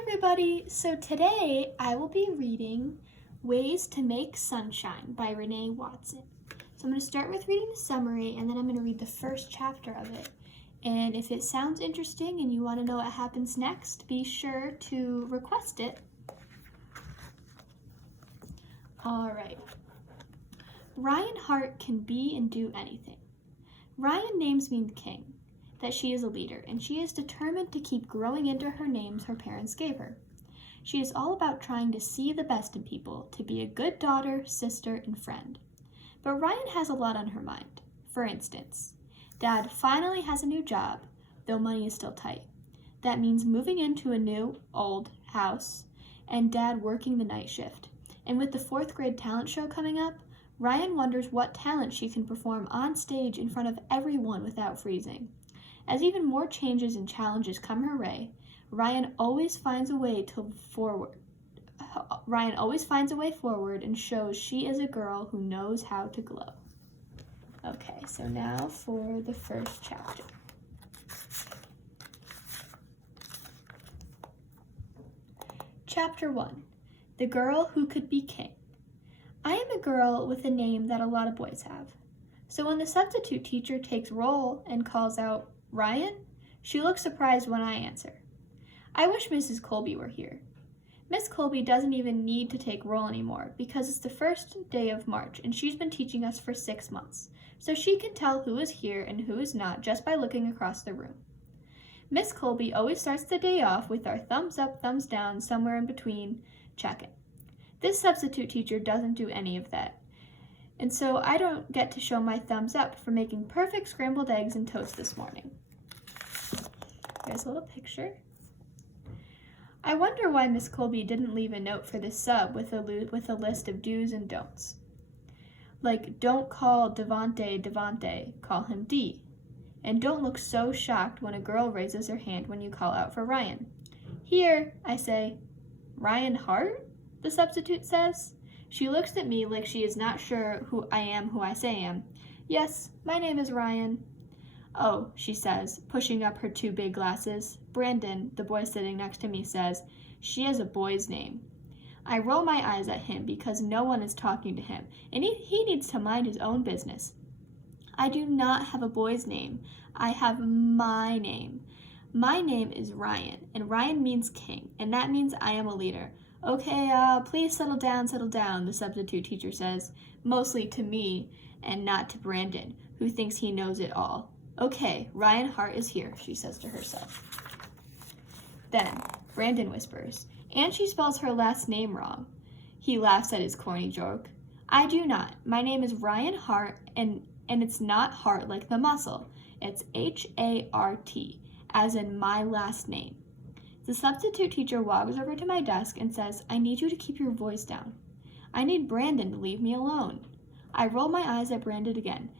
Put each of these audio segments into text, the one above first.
everybody! So today I will be reading Ways to Make Sunshine by Reneé Watson. So I'm going to start with reading the summary and then I'm going to read the first chapter of it. And if it sounds interesting and you want to know what happens next, be sure to request it. Alright. Ryan Hart can be and do anything. Ryan names me king, that she is a leader, and she is determined to keep growing into her names her parents gave her. She is all about trying to see the best in people, to be a good daughter, sister, and friend. But Ryan has a lot on her mind. For instance, Dad finally has a new job, though money is still tight. That means moving into a new, old house, and Dad working the night shift. And with the 4th grade talent show coming up, Ryan wonders what talent she can perform on stage in front of everyone without freezing. As even more changes and challenges come her way, Ryan always finds a way forward and shows she is a girl who knows how to glow. Okay, so now for the first chapter. Chapter 1. The Girl Who Could Be King. I am a girl with a name that a lot of boys have. So when the substitute teacher takes roll and calls out, "Ryan?" she looks surprised when I answer. I wish Mrs. Colby were here. Miss Colby doesn't even need to take roll anymore because it's the first day of March and she's been teaching us for 6 months, so she can tell who is here and who is not just by looking across the room. Miss Colby always starts the day off with our thumbs up, thumbs down, somewhere in between checking. This substitute teacher doesn't do any of that. And so I don't get to show my thumbs up for making perfect scrambled eggs and toast this morning. Here's a little picture. I wonder why Miss Colby didn't leave a note for the sub with a list of do's and don'ts. Like, don't call Devante, call him D. And don't look so shocked when a girl raises her hand when you call out for Ryan. Here, I say, "Ryan Hart?" the substitute says. She looks at me like she is not sure who I say I am. "Yes, my name is Ryan." "Oh," she says, pushing up her 2 big glasses. Brandon, the boy sitting next to me, says, "She has a boy's name." I roll my eyes at him because no one is talking to him, and he needs to mind his own business. I do not have a boy's name. I have my name. My name is Ryan, and Ryan means king, and that means I am a leader. "Okay, please settle down, the substitute teacher says, mostly to me and not to Brandon, who thinks he knows it all. "Okay, Ryan Hart is here," she says to herself. Then Brandon whispers, "And she spells her last name wrong." He laughs at his corny joke. "I do not. My name is Ryan Hart, and it's not Hart like the muscle. It's H-A-R-T, as in my last name." The substitute teacher walks over to my desk and says, "I need you to keep your voice down. I need Brandon to leave me alone." I roll my eyes at Brandon again,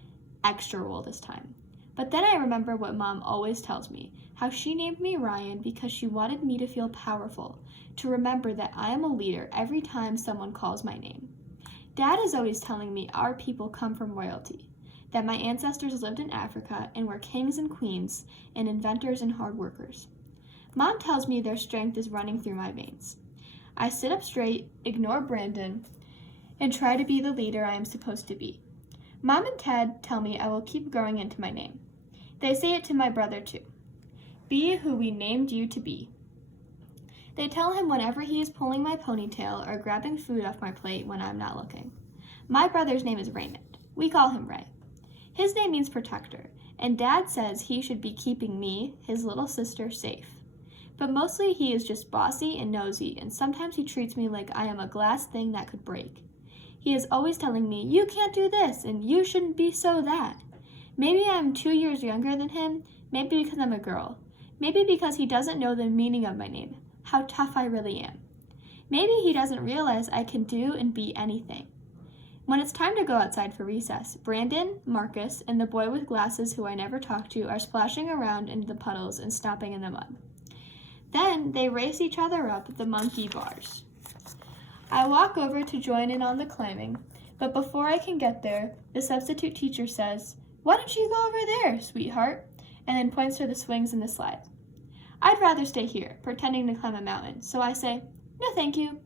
extra roll this time. But then I remember what Mom always tells me, how she named me Ryan because she wanted me to feel powerful, to remember that I am a leader every time someone calls my name. Dad is always telling me our people come from royalty, that my ancestors lived in Africa and were kings and queens and inventors and hard workers. Mom tells me their strength is running through my veins. I sit up straight, ignore Brandon, and try to be the leader I am supposed to be. Mom and Ted tell me I will keep growing into my name. They say it to my brother too. "Be who we named you to be." They tell him whenever he is pulling my ponytail or grabbing food off my plate when I'm not looking. My brother's name is Raymond. We call him Ray. His name means protector, and Dad says he should be keeping me, his little sister, safe. But mostly he is just bossy and nosy, and sometimes he treats me like I am a glass thing that could break. He is always telling me, "You can't do this," and "You shouldn't be so that." Maybe I'm 2 years younger than him, maybe because I'm a girl. Maybe because he doesn't know the meaning of my name, how tough I really am. Maybe he doesn't realize I can do and be anything. When it's time to go outside for recess, Brandon, Marcus, and the boy with glasses who I never talk to are splashing around into the puddles and stomping in the mud. Then they race each other up the monkey bars. I walk over to join in on the climbing, but before I can get there, the substitute teacher says, "Why don't you go over there, sweetheart?" and then points to the swings and the slides. I'd rather stay here, pretending to climb a mountain, so I say, no thank you,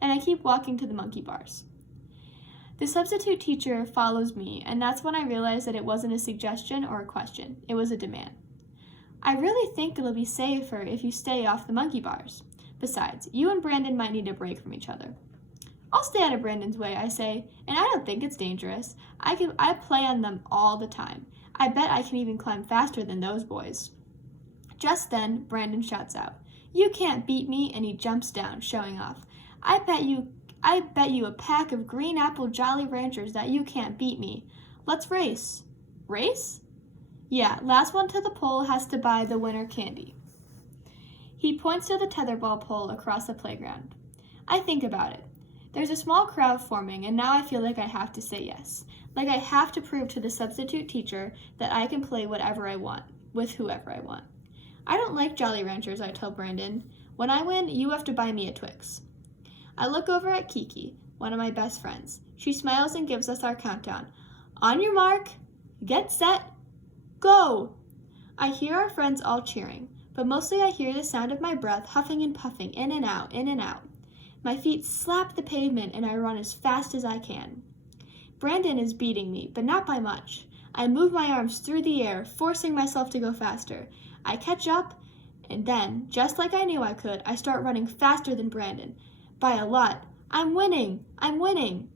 and I keep walking to the monkey bars. The substitute teacher follows me, and that's when I realize that it wasn't a suggestion or a question, it was a demand. I really think it'll be safer if you stay off the monkey bars. Besides, you and Brandon might need a break from each other. I'll stay out of Brandon's way, I say, and I don't think it's dangerous. I play on them all the time. I bet I can even climb faster than those boys. Just then, Brandon shouts out, you can't beat me, and he jumps down, showing off. I bet you a pack of green apple Jolly Ranchers that you can't beat me. Let's race. Race? Yeah, last one to the pole has to buy the winner candy. He points to the tetherball pole across the playground. I think about it. There's a small crowd forming, and now I feel like I have to say yes. Like I have to prove to the substitute teacher that I can play whatever I want, with whoever I want. I don't like Jolly Ranchers, I tell Brandon. When I win, you have to buy me a Twix. I look over at Kiki, one of my best friends. She smiles and gives us our countdown. On your mark, get set, go! I hear our friends all cheering, but mostly I hear the sound of my breath huffing and puffing, in and out, in and out. My feet slap the pavement and I run as fast as I can. Brandon is beating me, but not by much. I move my arms through the air, forcing myself to go faster. I catch up, and then, just like I knew I could, I start running faster than Brandon. By a lot. I'm winning! I'm winning!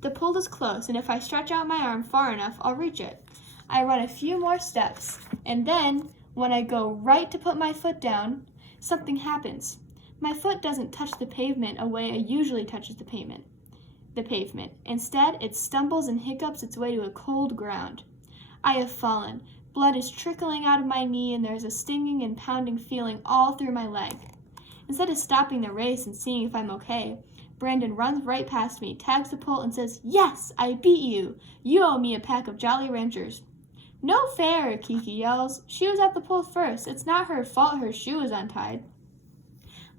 The pole is close, and if I stretch out my arm far enough, I'll reach it. I run a few more steps, and then, when I go right to put my foot down, something happens. My foot doesn't touch the pavement a way it usually touches the pavement. Instead, it stumbles and hiccups its way to a cold ground. I have fallen. Blood is trickling out of my knee, and there's a stinging and pounding feeling all through my leg. Instead of stopping the race and seeing if I'm okay, Brandon runs right past me, tags the pole, and says, yes, I beat you. You owe me a pack of Jolly Ranchers. No fair, Kiki yells. She was at the pole first. It's not her fault her shoe was untied.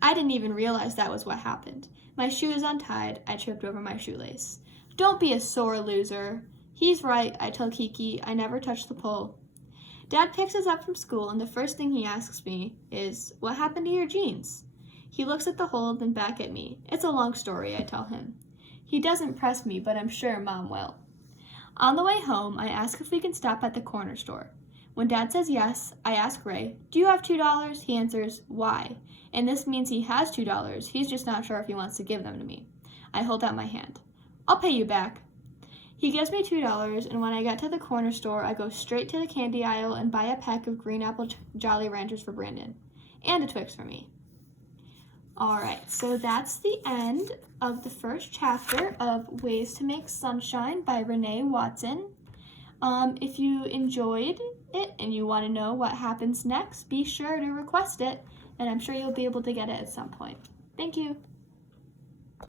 I didn't even realize that was what happened. My shoe is untied. I tripped over my shoelace. Don't be a sore loser. He's right, I tell Kiki. I never touched the pole. Dad picks us up from school, and the first thing he asks me is, what happened to your jeans? He looks at the hole, then back at me. It's a long story, I tell him. He doesn't press me, but I'm sure Mom will. On the way home, I ask if we can stop at the corner store. When Dad says yes, I ask Ray, do you have $2? He answers, why? And this means he has $2. He's just not sure if he wants to give them to me. I hold out my hand. I'll pay you back. He gives me $2, and when I get to the corner store, I go straight to the candy aisle and buy a pack of green apple Jolly Ranchers for Brandon. And a Twix for me. Alright, so that's the end of the first chapter of Ways to Make Sunshine by Reneé Watson. If you enjoyed it and you want to know what happens next, be sure to request it, and I'm sure you'll be able to get it at some point. Thank you.